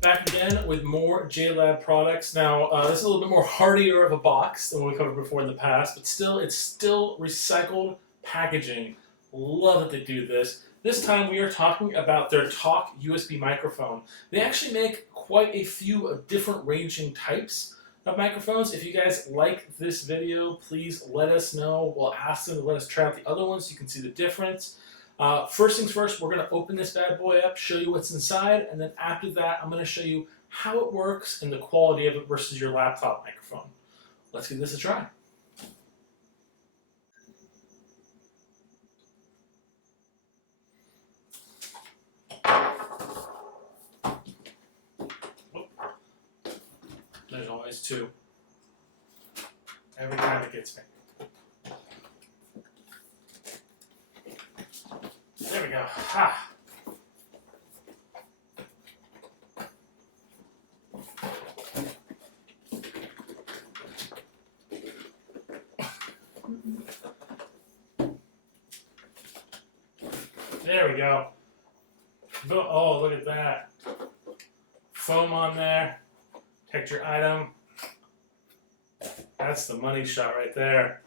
Back again with more JLab products. Now, this is a little bit more hardier of a box than what we covered before in the past, but it's still recycled packaging. Love that they do this. This time we are talking about their Talk USB microphone. They actually make quite a few of different ranging types of microphones. If you guys like this video, please let us know. We'll ask them to let us try out the other ones so you can see the difference. First things first, we're going to open this bad boy up, show you what's inside, and then after that, I'm going to show you how it works and the quality of it versus your laptop microphone. Let's give this a try. There's always two. Every time it gets me. There we go. Ha! There we go. Oh, look at that. Foam on there. Protect your item. That's the money shot right there.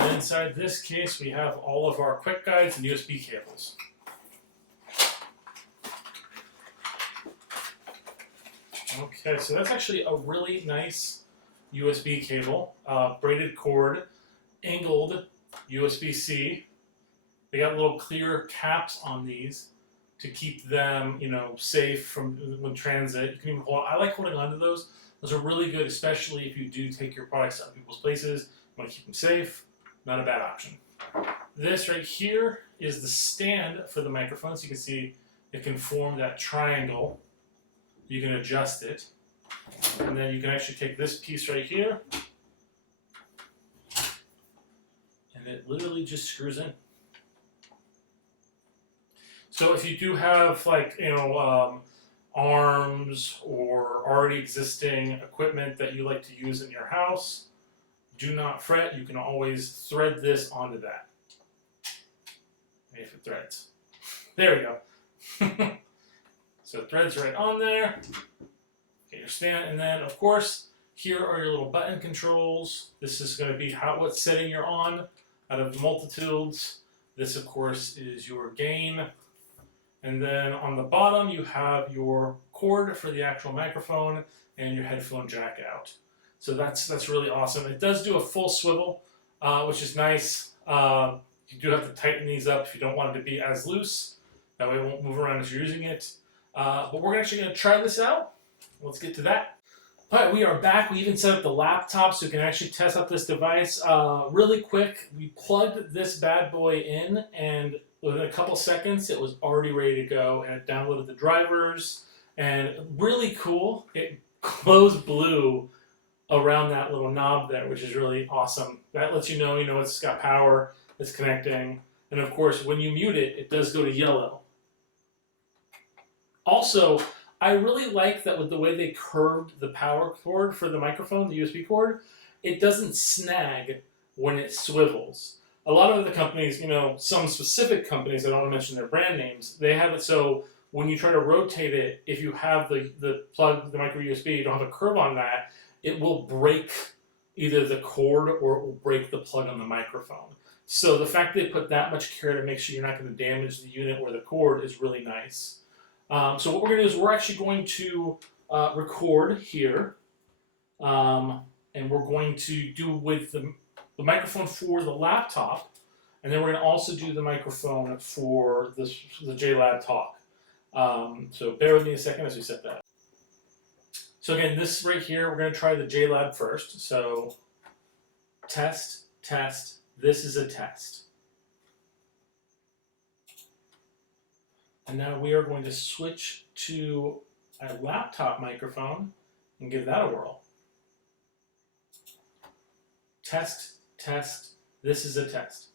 And inside this case, we have all of our quick guides and USB cables. Okay, so that's actually a really nice USB cable, braided cord, angled USB-C. They got little clear caps on these to keep them, safe from when transit. You can even hold. I like holding onto those. Those are really good, especially if you do take your products to other people's places. You want to keep them safe. Not a bad option. This right here is the stand for the microphone. So you can see it can form that triangle. You can adjust it. And then you can actually take this piece right here. And it literally just screws in. So if you do have arms or already existing equipment that you like to use in your house, do not fret. You can always thread this onto that. If it threads. There we go. So it threads right on there. Get your stand, and then of course here are your little button controls. This is going to be what setting you're on out of multitudes. This of course is your gain. And then on the bottom, you have your cord for the actual microphone and your headphone jack out. So that's really awesome. It does do a full swivel, which is nice. You do have to tighten these up if you don't want it to be as loose. That way it won't move around as you're using it. But we're actually going to try this out. Let's get to that. All right, we are back. We even set up the laptop so we can actually test out this device. Really quick, we plugged this bad boy in, and within a couple seconds, it was already ready to go, and it downloaded the drivers, and really cool. It glows blue around that little knob there, which is really awesome. That lets you know it's got power, it's connecting, and of course, when you mute it, it does go to yellow. Also, I really like that with the way they curved the power cord for the microphone, the USB cord, it doesn't snag when it swivels. A lot of the companies, some specific companies, I don't want to mention their brand names, they have it so when you try to rotate it, if you have the plug, the micro USB, you don't have a curve on that, it will break either the cord or it will break the plug on the microphone. So the fact they put that much care to make sure you're not going to damage the unit or the cord is really nice. So what we're going to do is we're actually going to record here, and we're going to do with the microphone for the laptop, and then we're going to also do the microphone for the JLab Talk. So bear with me a second as we set that up. So again, this right here, we're going to try the JLab first. So test, test, this is a test. And now we are going to switch to a laptop microphone and give that a whirl. Test, test, this is a test.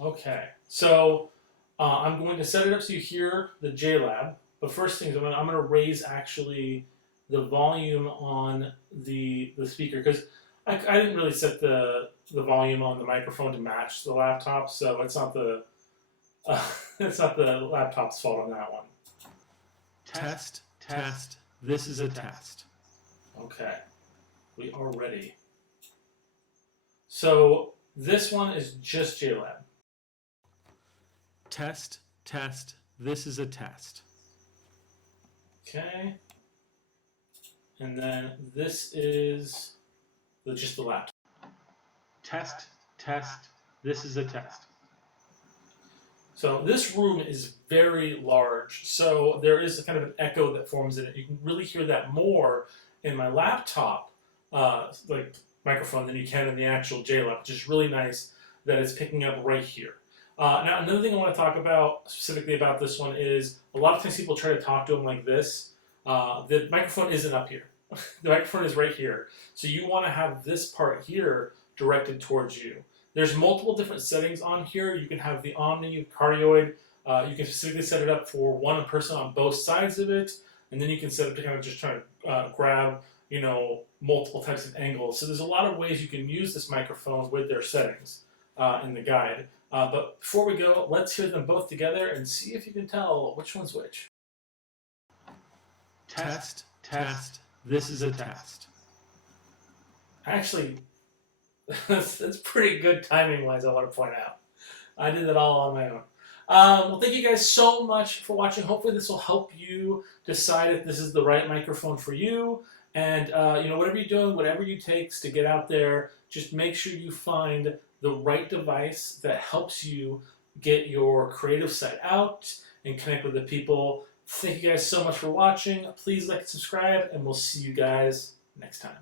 Okay, so I'm going to set it up so you hear the JLab. But first things, I'm going to raise actually the volume on the speaker, because I didn't really set the volume on the microphone to match the laptop, so it's not the it's not the laptop's fault on that one. Test, test, this is a test. Okay, we are ready. So this one is just JLab. Test, test, this is a test. Okay. And then this is just the laptop. Test, test, this is a test. So this room is very large, so there is a kind of an echo that forms in it. You can really hear that more in my laptop like microphone than you can in the actual JLab, which is really nice that it's picking up right here. Now, another thing I want to talk about specifically about this one is a lot of times people try to talk to them like this. The microphone isn't up here. The microphone is right here. So you want to have this part here directed towards you. There's multiple different settings on here. You can have the omni, cardioid. You can specifically set it up for one person on both sides of it, and then you can set it to kind of just try to grab, you know, multiple types of angles. So there's a lot of ways you can use this microphone with their settings in the guide. But before we go, let's hear them both together and see if you can tell which one's which. Test, test, this is a test. Actually, that's pretty good timing-wise, I want to point out. I did that all on my own. Well, thank you guys so much for watching. Hopefully this will help you decide if this is the right microphone for you. And, you know, whatever you're doing, whatever you takes to get out there, just make sure you find the right device that helps you get your creative side out and connect with the people. Thank you guys so much for watching. Please like and subscribe, and we'll see you guys next time.